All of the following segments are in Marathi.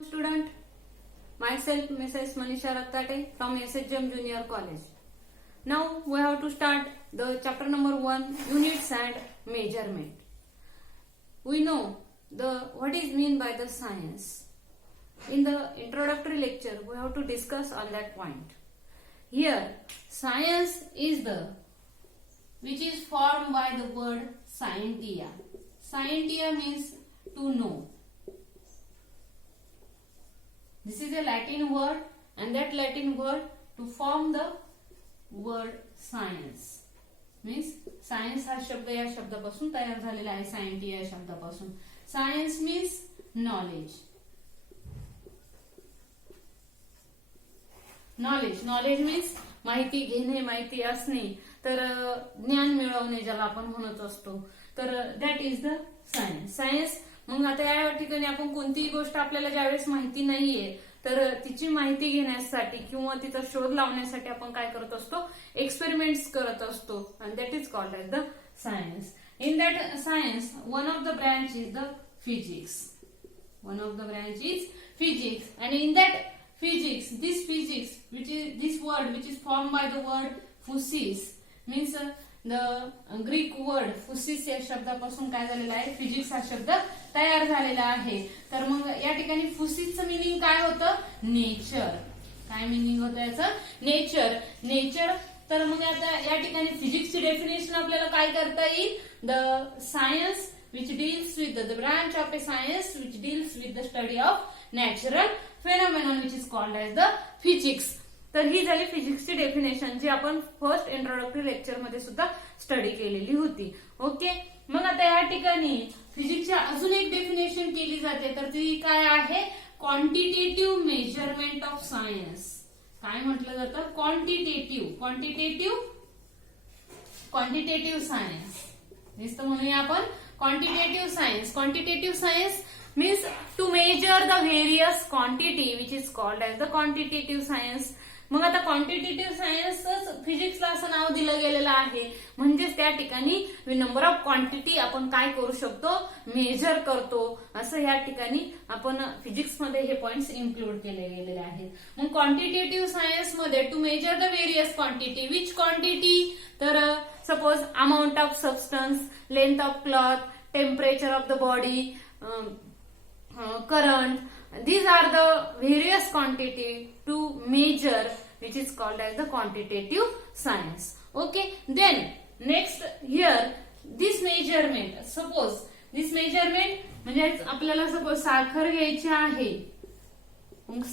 Student, myself Mrs. Manisha Rattate from SHM Junior College. Now we have to start the chapter number 1, units and measurement. We know what is mean by the science. In the introductory lecture we have to discuss on that point. Here science is which is formed by the word scientia. Scientia means to know. This is a Latin word, and that Latin word to form the word science means science हा शब्द या शब्दापासून तयार झालेला आहे. सायंटी या शब्दापासून. Science means knowledge. Knowledge means माहिती घेणे, माहिती असणे, तर ज्ञान मिळवणे ज्याला आपण म्हणत असतो. तर that is the science. Science मग आता या ठिकाणी आपण कोणतीही गोष्ट आपल्याला ज्यावेळेस माहिती नाहीये तर तिची माहिती घेण्यासाठी किंवा तिचा शोध लावण्यासाठी आपण काय करत असतो, एक्सपेरिमेंट्स करत असतो, and that is called as the science. In that science one of the branch is the physics. One of the branch is physics, and in that physics, this word which is formed by the word physis means the Greek word physis या शब्दापासून काय झालेला आहे, फिजिक्स हा शब्द तयार झालेला आहे. तर मग या ठिकाणी फिजिक्सचं मीनिंग काय होतं, नेचर. काय मीनिंग होतं याचं, नेचर. तर मग आता या ठिकाणी फिजिक्सची डेफिनेशन आपल्याला काय करता येईल, the science which deals with the branch of a science which deals with the study of natural phenomenon which is called as the physics. तर ही झाली फिजिक्सची डेफिनेशन जी आपण फर्स्ट इंट्रोडक्टरी लेक्चर मध्ये सुद्धा स्टडी केलेली होती. ओके, मग आता या ठिकाणी फिजिक्सची अजून एक डेफिनेशन केली जाते, तर ती काय आहे, क्वांटिटेटिव्ह मेजरमेंट ऑफ सायन्स. काय म्हटलं जातं, क्वांटिटेटिव्ह सायन्स. नुसतं म्हणूया आपण quantitative science means to measure the various quantity which is called as the quantitative science. मग आता क्वांटिटेटिव्ह सायन्सच फिजिक्सला असं नाव दिलं गेलेलं आहे, म्हणजेच त्या ठिकाणी नंबर ऑफ क्वांटिटी आपण काय करू शकतो, मेजर करतो, असं या ठिकाणी आपण फिजिक्स मध्ये हे पॉइंट्स इन्क्लूड केले गेलेले आहेत. मग क्वांटिटेटिव्ह सायन्स मध्ये to measure the various quantity, which quantity, तर suppose amount of substance, length of cloth, temperature of the body, current. These are the various quantity to measure which is called as the quantitative science. Okay, then next here this measurement. Suppose this measurement म्हणजे आपल्याला सपोज साखर घ्यायची आहे.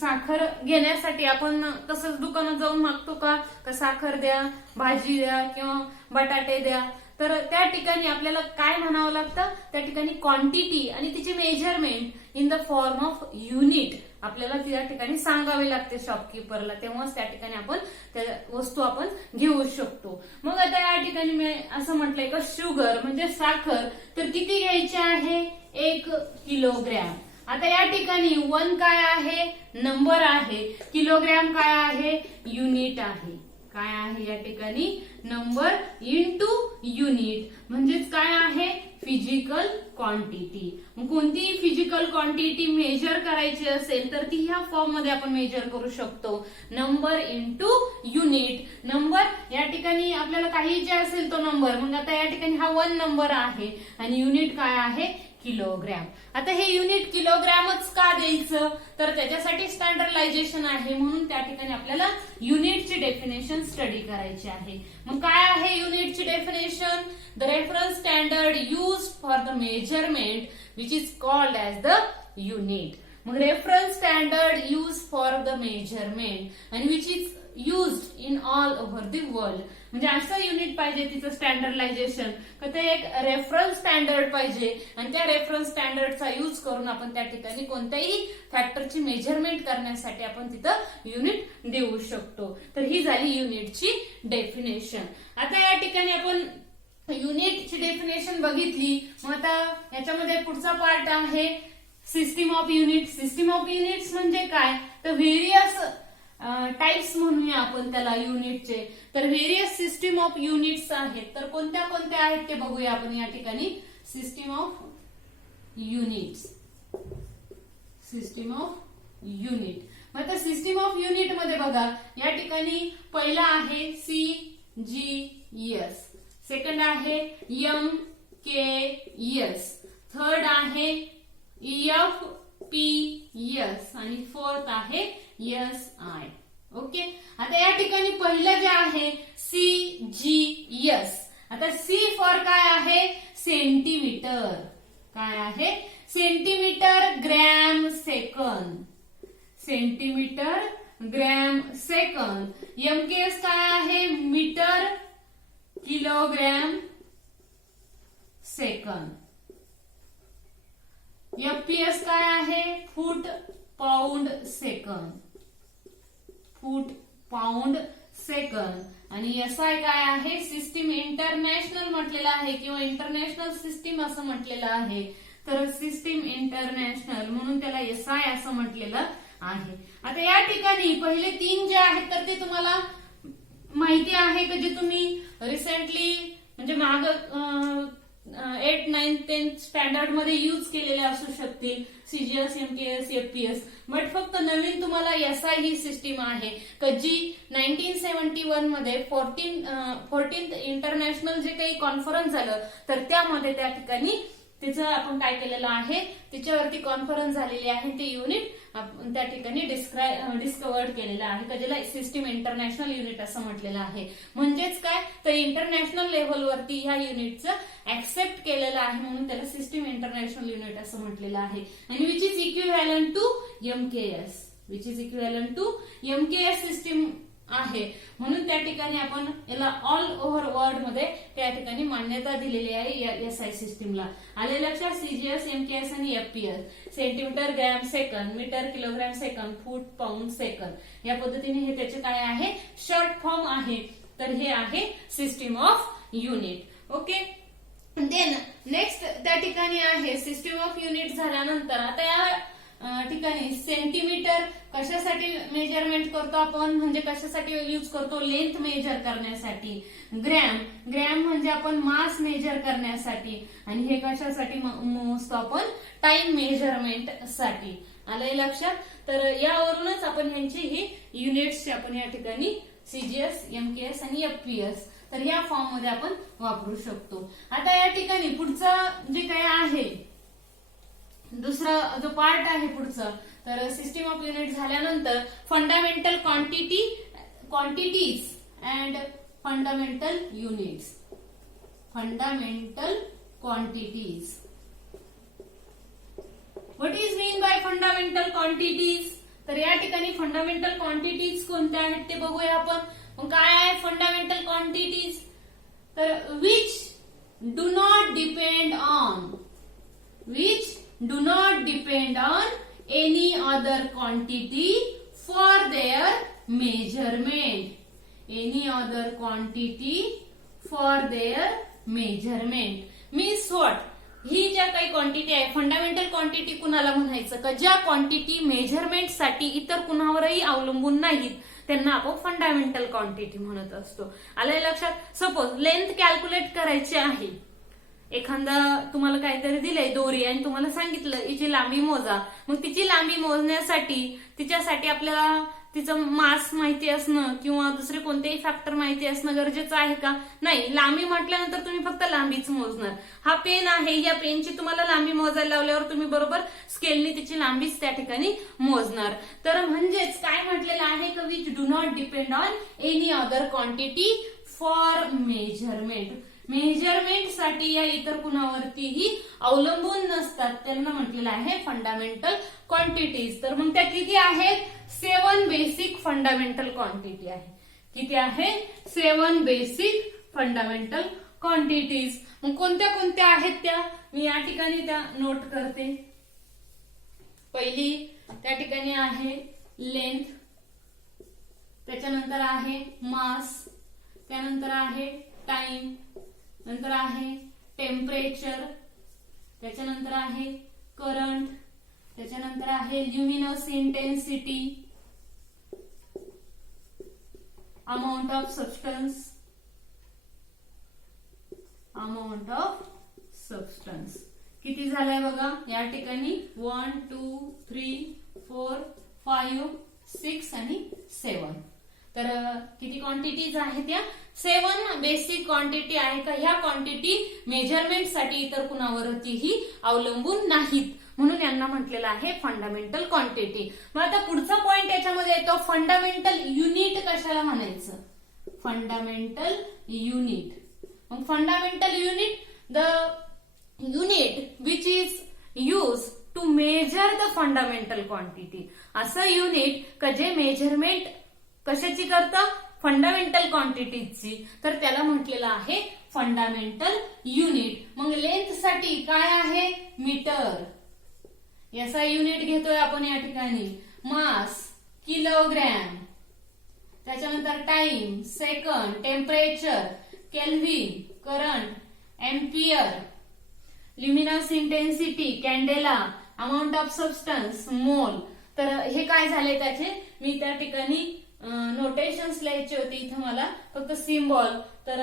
साखर घेण्यासाठी आपण तसंच दुकानात जाऊन मागतो का साखर द्या, भाजी द्या किंवा बटाटे द्या. तर त्या ठिकाणी आपल्याला काय म्हणावं लागतं, त्या ठिकाणी क्वांटिटी आणि तिचे measurement in the form of unit आपल्याला त्या ठिकाणी सांगावे लागते शॉपकीपरला, तेव्हाच त्या ठिकाणी आपण त्या वस्तू आपण घेऊ शकतो. मग आता या ठिकाणी मी असं म्हटलंय का शुगर म्हणजे साखर, तर किती घ्यायची आहे, 1 किलोग्रॅम. आता या ठिकाणी 1 काय आहे, नंबर आहे, किलोग्रॅम काय आहे, युनिट आहे. काय आहे या ठिकाणी, नंबर इंटू युनिट, म्हणजेच काय आहे, फिजिकल क्वांटिटी. कोणतीही फिजिकल क्वांटिटी मेजर करायची असेल तर ती ह्या फॉर्म मध्ये आपण मेजर करू शकतो, नंबर इंटू युनिट. नंबर या ठिकाणी आपल्याला काही जे असेल तो नंबर, मग आता या ठिकाणी हा 1 नंबर आहे आणि युनिट काय आहे, किलोग्रॅम. आता हे युनिट किलोग्रॅमच का द्यायचं, तर त्याच्यासाठी स्टँडर्डायझेशन आहे, म्हणून त्या ठिकाणी आपल्याला युनिटची डेफिनेशन स्टडी करायची आहे. मग काय आहे युनिटची definition, the reference standard use for the measurement which is called as the unit. मग reference standard use for the measurement आणि which is used in all over the world. म्हणजे असं युनिट पाहिजे तिचं स्टँडर्डायझेशन, तर ते एक रेफरन्स स्टँडर्ड पाहिजे आणि त्या रेफरन्स स्टँडर्डचा यूज करून आपण त्या ठिकाणी कोणत्याही फॅक्टरची मेजरमेंट करण्यासाठी आपण तिथं युनिट देऊ शकतो. तर ही झाली युनिटची डेफिनेशन. आता या ठिकाणी आपण युनिटची डेफिनेशन बघितली. मग आता याच्यामध्ये पुढचा पार्ट आहे system of unit. System of units म्हणजे काय, तर व्हेरियस टाइप्स म्हणूया आपण त्याला युनिटचे. तर व्हेरियस सिस्टीम ऑफ युनिट्स आहेत, तर कोणत्या कोणत्या आहेत ते बघूया आपण या ठिकाणी. System of units, system of unit. मग आता सिस्टीम ऑफ युनिट मध्ये बघा, या ठिकाणी पहिला आहे CGS, सेकंड आहे MKS, थर्ड आहे FPS आणि फोर्थ आहे SI. ओके. आता या ठिकाणी पहिलं जे आहे CGS. आता C फॉर काय आहे? सेंटीमीटर. काय आहे? Centimetre gram second. Centimetre gram second. MKS काय आहे? Metre kilogram second. FPS काय आहे? Foot pound second. Foot pound second. आणि SI काय आहे? सिस्टीम इंटरनॅशनल म्हटलेलं आहे किंवा इंटरनॅशनल सिस्टीम असं म्हटलेलं आहे. तर सिस्टीम इंटरनॅशनल म्हणून त्याला SI असं म्हटलेलं आहे. आता या ठिकाणी पहिले 3 जे आहेत तर ते तुम्हाला माहिती आहे का, जे तुम्ही रिसेंटली म्हणजे माग 8, 9, 10 स्टँडर्ड मध्ये यूज केलेले असू शकतील, CGS, MKS, FPS. बट फक्त नवीन तुम्हाला SI ही सिस्टीम आहे का जी 1971 मध्ये 14th इंटरनॅशनल जे काही कॉन्फरन्स झालं तर त्यामध्ये त्या ठिकाणी तिचं आपण काय केलेलं आहे, तिच्यावरती कॉन्फरन्स झालेली आहे. ते युनिट त्या ठिकाणी डिस्कवर्ड केलेलं आहे का ज्याला सिस्टीम इंटरनॅशनल युनिट असं म्हटलेलं आहे. म्हणजेच काय तर इंटरनॅशनल लेव्हलवरती ह्या युनिटचं ऍक्सेप्ट केलेलं आहे म्हणून त्याला सिस्टीम इंटरनॅशनल युनिट असं म्हटलेलं आहे. आणि which is equivalent to MKS. Which is equivalent to MKS system आहे. म्हणून त्या ठिकाणी आपण याला ऑल ओव्हर वर्ल्ड मध्ये त्या ठिकाणी मान्यता दिलेली आहे या SI सिस्टीमला. आले लक्षात? CGS, MKS आणि FPS. Centimetre gram second, metre kilogram second, foot pound second. या पद्धतीने हे त्याचे काय आहे? शॉर्ट फॉर्म आहे. तर हे आहे system of unit. Okay. Then next त्या ठिकाणी आहे सिस्टीम ऑफ युनिट झाल्यानंतर आता या ठिकाणी सेंटीमीटर कशासाठी मेजरमेंट करतो आपण, म्हणजे कशासाठी यूज करतो? लेंथ मेजर करण्यासाठी. ग्रॅम म्हणजे आपण मास मेजर करण्यासाठी. आणि हे कशासाठी मोजतो आपण? टाइम मेजरमेंट साठी. आलंय लक्षात? तर यावरूनच आपण यांची ही युनिट्स आपण या ठिकाणी CGS, MKS आणि FPS तर या फॉर्म मध्ये आपण वापरू शकतो. आता या ठिकाणी पुढचं जे काय आहे, दुसरा जो पार्ट आहे पुढचा, तर सिस्टीम ऑफ युनिट झाल्यानंतर fundamental quantities and fundamental units. Fundamental quantities. What is mean by fundamental quantities? तर या ठिकाणी फंडामेंटल क्वांटिटीज कोणत्या आहेत ते बघूया आपण. मग काय आहे फंडामेंटल क्वांटिटीज? तर which do not depend on any other quantity for their measurement. Any other quantity for their measurement means what? ही ज्या काही क्वांटिटी आहे फंडामेंटल क्वांटिटी कुणाला म्हणायचं का ज्या क्वांटिटी मेजरमेंट साठी इतर कुणावरही अवलंबून नाहीत त्यांना आपण फंडामेंटल क्वांटिटी म्हणत असतो. आलंय लक्षात? सपोज लेंथ कॅल्क्युलेट करायची आहे, एखादा तुम्हाला काहीतरी दिलंय दोरी आणि तुम्हाला सांगितलं हिची लांबी मोजा. मग तिची लांबी मोजण्यासाठी तिच्यासाठी आपल्याला तिचं मास माहिती असणं किंवा दुसरे कोणतेही फॅक्टर माहिती असणं गरजेचं आहे का? नाही. लांबी म्हटल्यानंतर तुम्ही फक्त लांबीच मोजणार. हा पेन आहे, या पेनची तुम्हाला लांबी मोजायला लावल्यावर तुम्ही बरोबर स्केलनी तिची लांबीच त्या ठिकाणी मोजणार. तर म्हणजेच काय म्हटलेलं आहे का which do not depend on any other quantity for measurement. Measurement साठी या इतर कुणावरतीही अवलंबून नसतात त्यांना म्हटलेलं आहे फंडामेंटल क्वांटिटीज. तर मग त्या किती आहेत? 7 बेसिक फंडामेंटल क्वांटिटी आहे. किती आहे? 7 बेसिक फंडामेंटल क्वांटिटीज. मग कोणत्या कोणत्या आहेत त्या मी या ठिकाणी त्या नोट करते. पहिली त्या ठिकाणी आहे लेंथ, त्याच्यानंतर आहे मास, त्यानंतर आहे टाइम, नंतर आहे टेम्परेचर, त्याच्यानंतर आहे करंट, त्याच्यानंतर आहे luminous intensity, amount of substance. किती झालंय बघा या ठिकाणी 1 2 3 4 5, 6 आणि 7. तर किती क्वांटिटीज आहेत या? 7 बेसिक क्वांटिटी आहे का? ह्या क्वांटिटी मेजरमेंट साठी इतर कुणावरतीही अवलंबून नाहीत, म्हणून यांना म्हटलेलं आहे फंडामेंटल क्वांटिटी. मग आता पुढचा पॉइंट याच्यामध्ये येतो, फंडामेंटल युनिट कशाला म्हणायचं? Fundamental unit. मग fundamental unit, the unit which is use to measure the fundamental quantity. असं युनिट का जे मेजरमेंट कशाची करतं? फंडामेंटल क्वांटिटीची. तर त्याला म्हटलेलं आहे फंडामेंटल युनिट. मग लेंथ साठी काय आहे? मीटर. याचा युनिट घेतोय आपण या ठिकाणी. मास किलोग्रॅम, त्याच्यानंतर time second, temperature kelvin, current ampere, luminous intensity candela, amount of substance mole. तर हे काय झाले त्याचे? मी त्या ठिकाणी नोटेशन्स लिहायचे होते, इथं मला फक्त सिम्बॉल. तर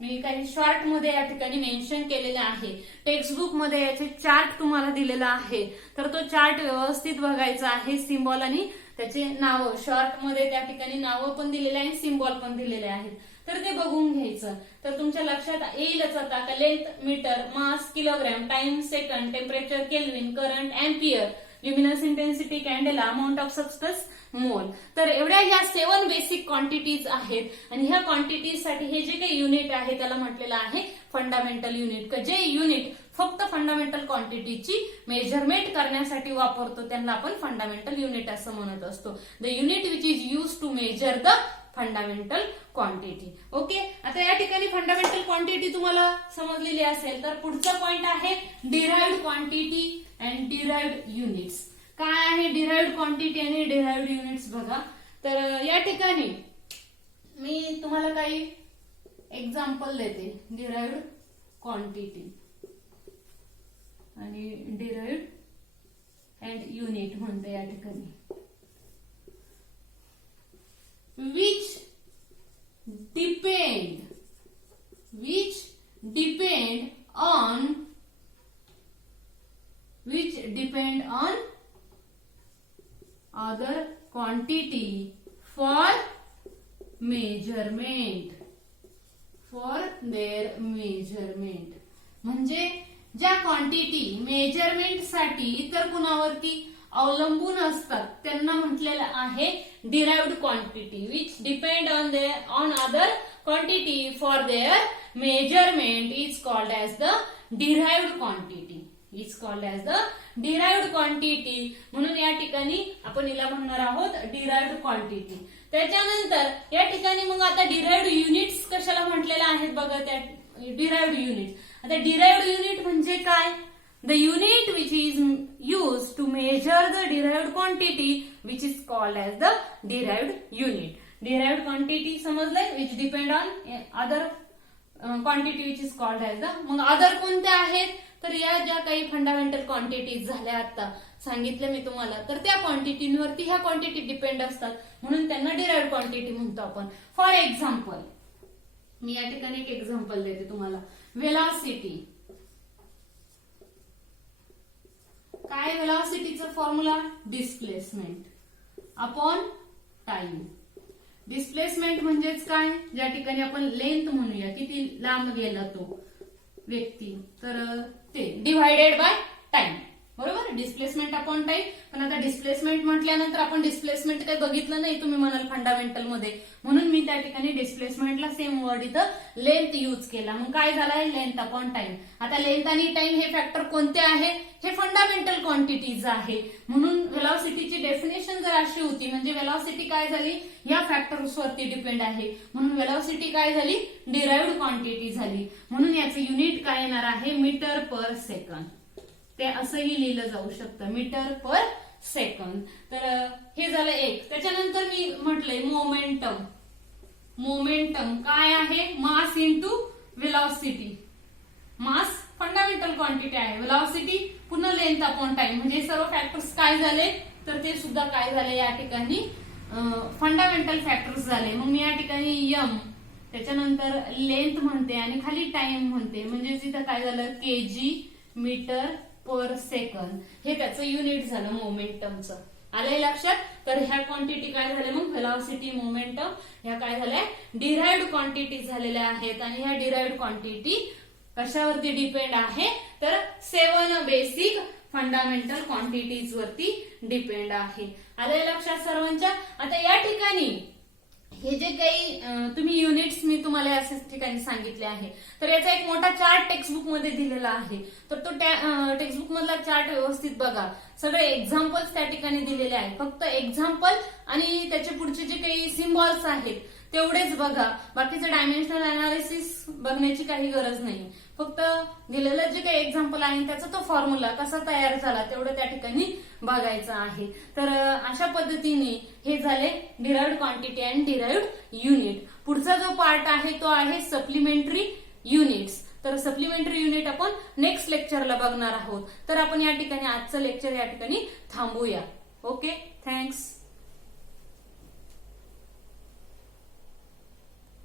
मी काही शॉर्ट मध्ये या ठिकाणी मेन्शन केलेले आहे. टेक्स्टबुक मध्ये याचे चार्ट तुम्हाला दिलेला आहे, तर तो चार्ट व्यवस्थित बघायचा आहे. सिम्बॉल आणि त्याचे नावं शॉर्ट मध्ये त्या ठिकाणी नावं पण दिलेले आहेत, सिम्बॉल पण दिलेले आहेत, तर ते बघून घ्यायचं. तर तुमच्या लक्षात येईलच आता का length metre, mass kilogram, time second, temperature kelvin, current ampere, luminous intensity candela, amount of substance mole. तर एवढ्या ह्या 7 बेसिक क्वांटिटीज आहेत आणि ह्या क्वांटिटीज साठी हे जे काही युनिट आहे त्याला म्हटलेलं आहे फंडामेंटल युनिट. जे युनिट फक्त फंडामेंटल क्वांटिटीची मेजरमेंट करण्यासाठी वापरतो त्यांना आपण फंडामेंटल युनिट असं म्हणत असतो. The unit which is use to measure the fundamental quantity. Okay, आता या ठिकाणी फंडामेंटल क्वांटिटी तुम्हाला समजलेली असेल. तर पुढचा पॉइंट आहे derived quantity and derived units. काय आहे डिराइव्हड क्वांटिटी आणि डिराइव्हड युनिट्स बघा. तर या ठिकाणी मी तुम्हाला काही एक्झाम्पल देते. डिराइव्हड क्वांटिटी आणि डिराइव्हड अँड युनिट म्हणते या ठिकाणी. which depend on other quantity for measurement, for their measurement. म्हणजे ज्या क्वांटिटी मेजरमेंट साठी इतर कुणावरती अवलंबून असतात त्यांना म्हटलेलं आहे derived quantity. Which depend on other quantity for their measurement is called as the derived quantity. Is called as the derived quantity. म्हणून या ठिकाणी आपण हिला म्हणणार आहोत डिराइव्हड क्वांटिटी. त्याच्यानंतर या ठिकाणी मग आता डिराइव्हड युनिट्स कशाला म्हटलेलं आहेत बघा. त्या डिराइव्हड युनिट, आता डिराइव्हड युनिट म्हणजे काय? The unit which is used to measure the derived quantity which is called as the derived unit. Derived quantity समजलंय, which depend on other quantity which is called as the. मग other कोणत्या आहेत? तर या ज्या काही फंडामेंटल क्वांटिटीज झाल्या आता सांगितलं मी तुम्हाला, तर त्या क्वांटिटीवरती ह्या क्वांटिटी डिपेंड असतात म्हणून त्यांना डिराइव्हड क्वांटिटी म्हणतो आपण. फॉर एक्झाम्पल, मी या ठिकाणी एक एक्झाम्पल देते तुम्हाला. वेलॉसिटी. काय वेलॉसिटीचा formula? Displacement upon time. Displacement म्हणजेच काय? ज्या ठिकाणी आपण लेंथ म्हणूया, किती लांब गेला तो व्यक्ती, तर ते डिव्हायडेड बाय टाइम. बरोबर, डिस्प्लेसमेंट अपॉन टाइम. पण आता डिस्प्लेसमेंट म्हटल्यानंतर आपण डिस्प्लेसमेंट काही बघितलं नाही तुम्ही म्हणाल फंडामेंटल मध्ये, म्हणून मी त्या ठिकाणी डिस्प्लेसमेंटला सेम वर्ड इथं लेंथ यूज केला. मग काय झालंय? Length upon time. आता लेंथ आणि टाइम हे फॅक्टर कोणते आहेत? हे फंडामेंटल क्वांटिटीज आहे. म्हणून वेलॉसिटीची डेफिनेशन जर अशी होती, म्हणजे वेलॉसिटी काय झाली? या फॅक्टर्स वरती डिपेंड आहे, म्हणून वेलॉसिटी काय झाली? डिराइव्हड क्वांटिटी झाली. म्हणून याचं युनिट काय येणार आहे? मीटर पर सेकंड. ते असंही लिहिलं जाऊ शकतं, मीटर पर सेकंद. तर हे झालं एक. त्याच्यानंतर मी म्हटलंय मोमेंटम. मोमेंटम काय आहे? Mass into velocity. Mass fundamental quantity आहे, वेलॉसिटी पुन्हा लेंथ अपॉन टाइम. म्हणजे सर्व फॅक्टर्स काय झाले? तर ते सुद्धा काय झाले या ठिकाणी? फंडामेंटल फॅक्टर्स झाले. मग मी या ठिकाणी एम, त्याच्यानंतर लेंथ म्हणते आणि खाली टाइम म्हणते, म्हणजे तिथं काय झालं? KG metre per second. हे त्याचं युनिट झालं मोमेंटमचं. आलंय लक्षात? तर ह्या क्वांटिटी काय झाल्या मग व्हेलॉसिटी मोमेंटम ह्या काय झाल्या डिराइव्ड क्वांटिटी झालेल्या आहेत आणि ह्या डिराइव्ड क्वांटिटी कशावरती डिपेंड आहे तर 7 बेसिक फंडामेंटल क्वांटिटीज वरती डिपेंड आहे. आलं लक्षात सर्वांच्या. आता या ठिकाणी हे जे काही तुम्ही युनिट्स मी तुम्हाला अशाच ठिकाणी सांगितले आहे तर याचा एक मोठा चार्ट टेक्स्टबुक मध्ये दिलेला आहे. तर तो टेक्स्टबुक मधला चार्ट व्यवस्थित बघा. सगळे एक्झाम्पल्स त्या ठिकाणी दिलेले आहेत. फक्त एक्झाम्पल आणि त्याचे पुढचे जे काही सिम्बॉल्स आहेत तेवढेच बघा. बाकीचं डायमेन्शनल अनालिसिस बघण्याची काही गरज नाही. फक्त दिलेलं जे काही एक्झाम्पल आहे त्याचा तो फॉर्म्युला कसा तयार झाला तेवढं त्या ठिकाणी बघायचं आहे. तर अशा पद्धतीने हे झाले derived quantity and derived unit. पुढचा जो पार्ट आहे तो आहे सप्लिमेंटरी युनिट्स. तर सप्लिमेंटरी युनिट आपण नेक्स्ट लेक्चरला बघणार आहोत. तर आपण या ठिकाणी आजचं लेक्चर या ठिकाणी थांबूया. Okay, thanks.